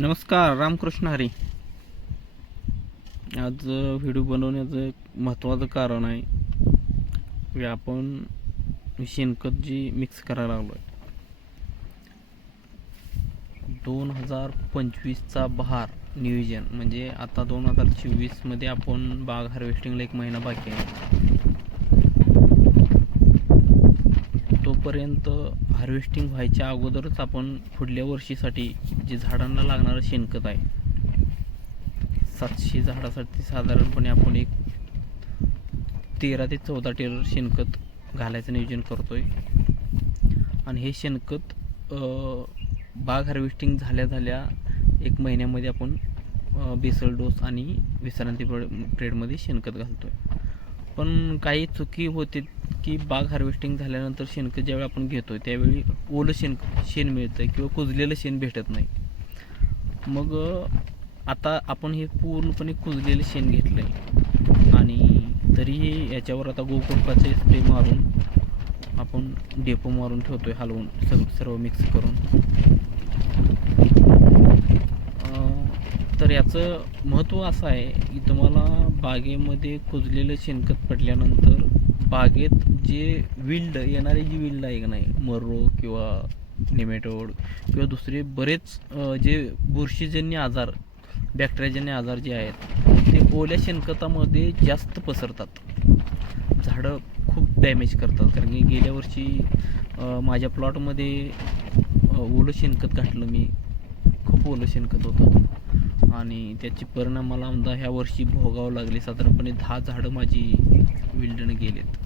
नमस्कार रामकृष्ण हरी. आज व्हिडिओ बनवण्याचं एक महत्त्वाचं कारण आहे की आपण शेणखत जी मिक्स करायला लागलो आहे दोन हजार पंचवीसचा बहार नियोजन. म्हणजे आता दोन हजार चोवीसमध्ये आपण बाग हार्वेस्टिंगला एक महिना बाकी आहे. तोपर्यंत हार्वेस्टिंग व्हायच्या अगोदरच आपण पुढल्या वर्षीसाठी जे झाडांना लागणारं शेणखत आहे सातशे झाडासाठी साधारणपणे आपण एक तेरा ते चौदा टेलर शेणखत घालायचं नियोजन करतो आहे आणि हे शेणखत बाग हार्वेस्टिंग झाल्या झाल्या एक महिन्यामध्ये आपण बेसल डोस आणि विश्रांती ट्रेडमध्ये शेणखत घालतो आहे पण काही चुकी होते की बाग हार्वेस्टिंग झाल्यानंतर शेणखत ज्यावेळी आपण घेतो त्यावेळी ओलं शेण शेण मिळतं किंवा कुजलेलं शेण भेटत नाही. मग आता आपण हे पूर्णपणे कुजलेलं शेण घेतलं आहे आणि तरीही याच्यावर आता गोकुळपाचे स्प्रे मारून आपण डेपो मारून ठेवतो आहे हलवून सर्व सर्व मिक्स करून. तर याचं महत्त्व असं आहे की तुम्हाला बागेमध्ये कुजलेलं शेणखत पडल्यानंतर बागेत जे विल्ड येणारी जी विल्ड आहे का नाही मरो किंवा निमेटोड किंवा दुसरे बरेच जे बुरशीजन्य आजार बॅक्टेरियाजन्य आजार जे आहेत ते ओल्या शेणखतामध्ये जास्त पसरतात. झाडं खूप डॅमेज करतात. कारण की गेल्या वर्षी माझ्या प्लॉटमध्ये ओलं शेणखत घातलं मी. खूप ओलं शेणखत होतं. आणि त्याचे परिणाम मला आमदा ह्या वर्षी भोगावं लागले. साधारणपणे दहा झाडं माझी विल्डन गेलेत.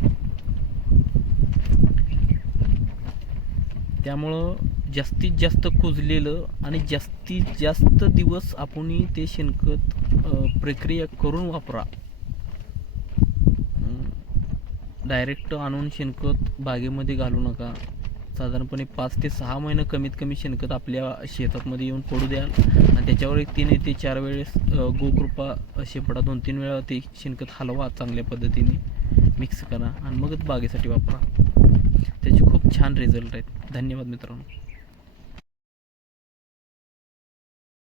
त्यामुळं जास्तीत जास्त कुजलेलं आणि जास्तीत जास्त दिवस आपण ते शेणखत प्रक्रिया करून वापरा. डायरेक्ट आणून शेणखत बागेमध्ये घालू नका. साधारणपणे पाच ते सहा महिने कमीत कमी शेणखत आपल्या शेतामध्ये येऊन पडू द्याल. आणि त्याच्यावर एक तीन ते चार वेळेस गोकृपा शेपडा दोन तीन वेळा ते शेणखत हलवा चांगल्या पद्धतीने मिक्स करा आणि मगच बागेसाठी वापरा. त्याचे खूप छान रिझल्ट आहेत. धन्यवाद मित्रांनो.